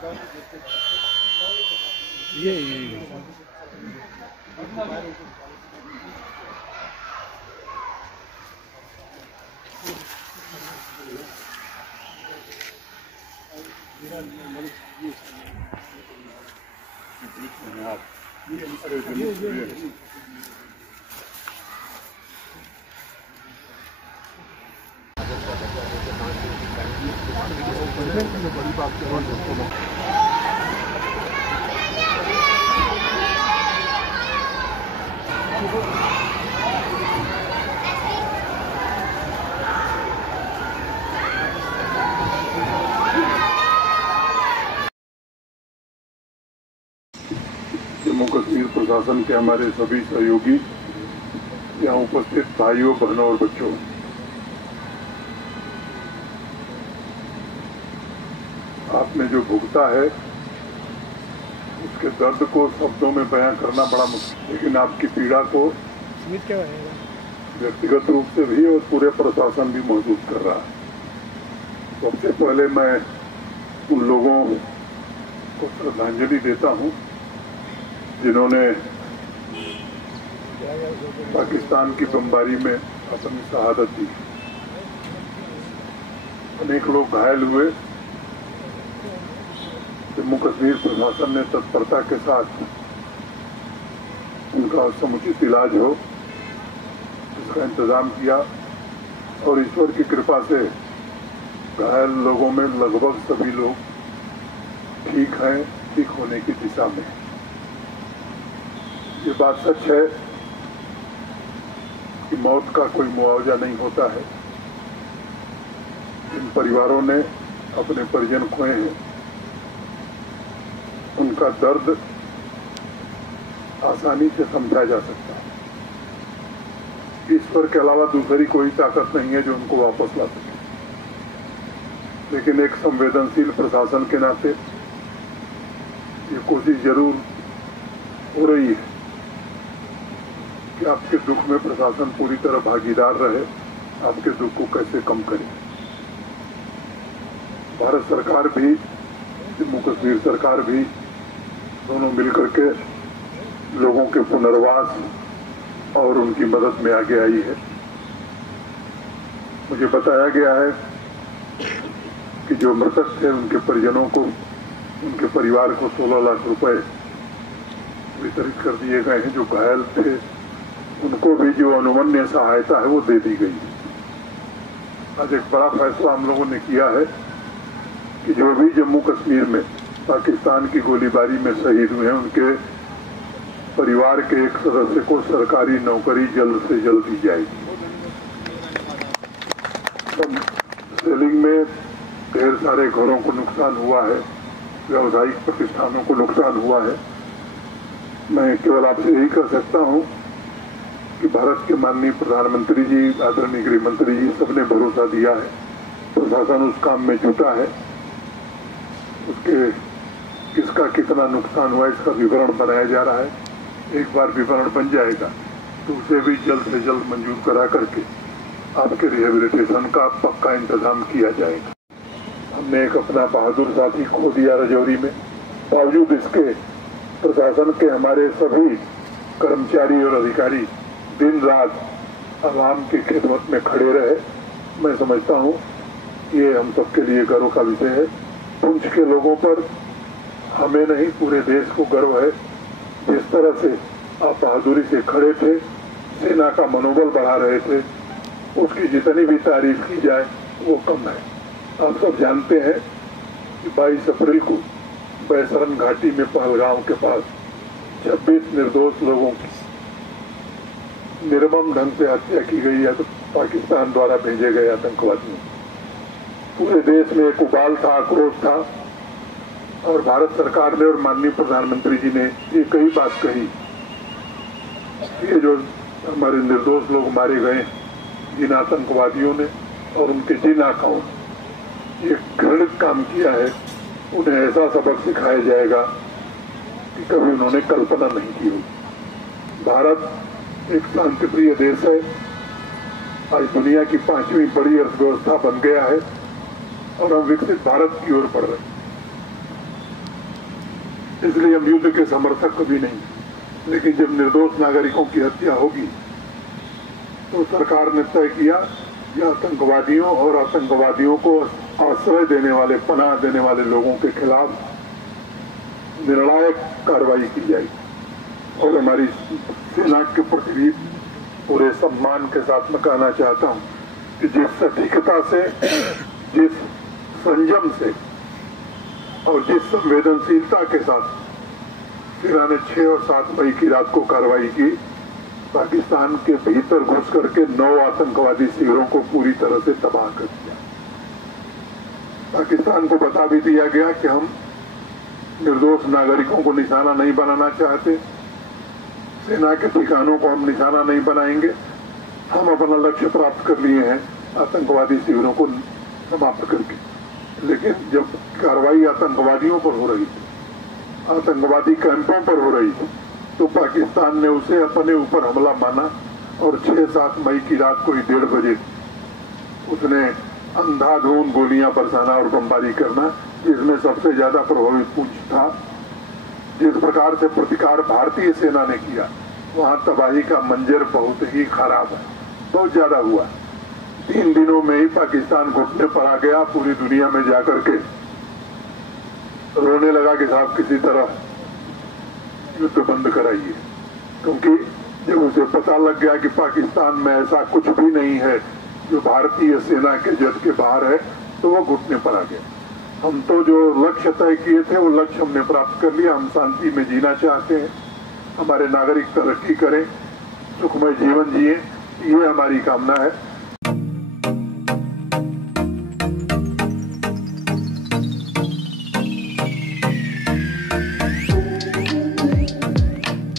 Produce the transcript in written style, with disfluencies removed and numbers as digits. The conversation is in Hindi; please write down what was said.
ये बड़ी बात जम्मू कश्मीर प्रशासन के हमारे सभी सहयोगी, यहाँ उपस्थित भाइयों, बहनों और बच्चों, आपने जो भुगता है उसके दर्द को शब्दों में बयां करना बड़ा मुश्किल, लेकिन आपकी पीड़ा को व्यक्तिगत रूप से भी और पूरे प्रशासन भी महसूस कर रहा है। सबसे पहले मैं उन लोगों को श्रद्धांजलि देता हूं जिन्होंने पाकिस्तान की बमबारी में अपनी शहादत दी। अनेक लोग घायल हुए। जम्मू कश्मीर प्रशासन ने तत्परता के साथ उनका समुचित इलाज हो इसका इंतजाम किया और ईश्वर की कृपा से घायल लोगों में लगभग सभी लोग ठीक हैं, ठीक होने की दिशा में। ये बात सच है कि मौत का कोई मुआवजा नहीं होता है। जिन परिवारों ने अपने परिजन खोए हैं उनका दर्द आसानी से समझा जा सकता है। ईश्वर के अलावा दूसरी कोई ताकत नहीं है जो उनको वापस ला सके। लेकिन एक संवेदनशील प्रशासन के नाते ये कोशिश जरूर हो रही है कि आपके दुख में प्रशासन पूरी तरह भागीदार रहे, आपके दुख को कैसे कम करे। भारत सरकार भी, जम्मू कश्मीर सरकार भी, दोनों मिलकर के लोगों के पुनर्वास और उनकी मदद में आगे आई है। मुझे बताया गया है कि जो मृतक थे उनके परिजनों को, उनके परिवार को 16 लाख रुपए वितरित कर दिए गए हैं। जो घायल थे उनको भी जो अनुमन्य सहायता है वो दे दी गई है। आज एक बड़ा फैसला हम लोगों ने किया है कि जो भी जम्मू कश्मीर में पाकिस्तान की गोलीबारी में शहीद हुए हैं उनके परिवार के एक सदस्य को सरकारी नौकरी जल्द से जल्द दी जाएगी। सेलिंग में ढेर सारे घरों को नुकसान हुआ है, व्यावसायिक प्रतिष्ठानों को नुकसान हुआ है। मैं केवल आपसे यही कह सकता हूं कि भारत के माननीय प्रधानमंत्री जी, आदरणीय गृह मंत्री जी, सबने भरोसा दिया है। प्रशासन उस काम में जुटा है। उसके किसका कितना नुकसान हुआ इसका विवरण बनाया जा रहा है। एक बार विवरण बन जाएगा तो उसे भी जल्द से जल्द मंजूर करा करके आपके रिहेबिलिटेशन का पक्का इंतजाम किया जाएगा। हमने एक अपना बहादुर साथी खो दिया रजौरी में। बावजूद इसके प्रशासन के हमारे सभी कर्मचारी और अधिकारी दिन रात आवाम की खिदमत में खड़े रहे। मैं समझता हूँ ये हम सबके लिए गर्व का विषय है। पुंछ के लोगों पर हमें नहीं, पूरे देश को गर्व है। जिस तरह से आप बहादुरी से खड़े थे, सेना का मनोबल बढ़ा रहे थे, उसकी जितनी भी तारीफ की जाए वो कम है। आप सब जानते हैं कि 22 अप्रैल को बैसरन घाटी में पहलगांव के पास 26 निर्दोष लोगों की निर्मम ढंग से हत्या की गई है। तो पाकिस्तान द्वारा भेजे गए आतंकवादियों, पूरे देश में एक उबाल था, आक्रोश था और भारत सरकार ने और माननीय प्रधानमंत्री जी ने ये कई बात कही। ये जो हमारे निर्दोष लोग मारे गए जिन आतंकवादियों ने और उनके जिन आकाओं ने ये घृणित काम किया है, उन्हें ऐसा सबक सिखाया जाएगा कि कभी उन्होंने कल्पना नहीं की होगी। भारत एक शांतिप्रिय देश है। आज दुनिया की 5वीं बड़ी अर्थव्यवस्था बन गया है और हम विकसित भारत की ओर बढ़ रहे हैं। इसलिए हम युद्ध के समर्थक कभी नहीं। लेकिन जब निर्दोष नागरिकों की हत्या होगी तो सरकार ने तय किया कि आतंकवादियों और आतंकवादियों को आश्रय देने वाले, पनाह देने वाले लोगों के खिलाफ निर्णायक कार्रवाई की जाएगी। और हमारी सेना के प्रति भी पूरे सम्मान के साथ मैं कहना चाहता हूं कि जिस सटीकता से, जिस संयम से और जिस संवेदनशीलता के साथ सेना ने 6 और 7 मई की रात को कार्रवाई की, पाकिस्तान के भीतर घुस करके 9 आतंकवादी शिविरों को पूरी तरह से तबाह कर दिया। पाकिस्तान को बता भी दिया गया कि हम निर्दोष नागरिकों को निशाना नहीं बनाना चाहते, सेना के ठिकानों को हम निशाना नहीं बनाएंगे, हम अपना लक्ष्य प्राप्त कर लिए हैं आतंकवादी शिविरों को समाप्त करके। लेकिन जब कार्रवाई आतंकवादियों पर हो रही थी, आतंकवादी कैंपों पर हो रही थी, तो पाकिस्तान ने उसे अपने ऊपर हमला माना और 6-7 मई की रात को ही 1:30 बजे उसने अंधाधुंध गोलियां बरसाना और बमबारी करना, जिसमें सबसे ज्यादा प्रभावित पूंछ था। जिस प्रकार से प्रतिकार भारतीय सेना ने किया, वहां तबाही का मंजर बहुत ही खराब है, बहुत ज्यादा हुआ। 3 दिनों में ही पाकिस्तान घुटने पर आ गया, पूरी दुनिया में जाकर के रोने लगा कि साहब किसी तरह युद्ध बंद कराइए। क्योंकि जब उसे पता लग गया कि पाकिस्तान में ऐसा कुछ भी नहीं है जो भारतीय सेना के जद के बाहर है, तो वो घुटने पर आ गया। हम तो जो लक्ष्य तय किए थे वो लक्ष्य हमने प्राप्त कर लिया। हम शांति में जीना चाहते हैं, हमारे नागरिक तरक्की करें, सुखमय जीवन जिए, ये हमारी कामना है।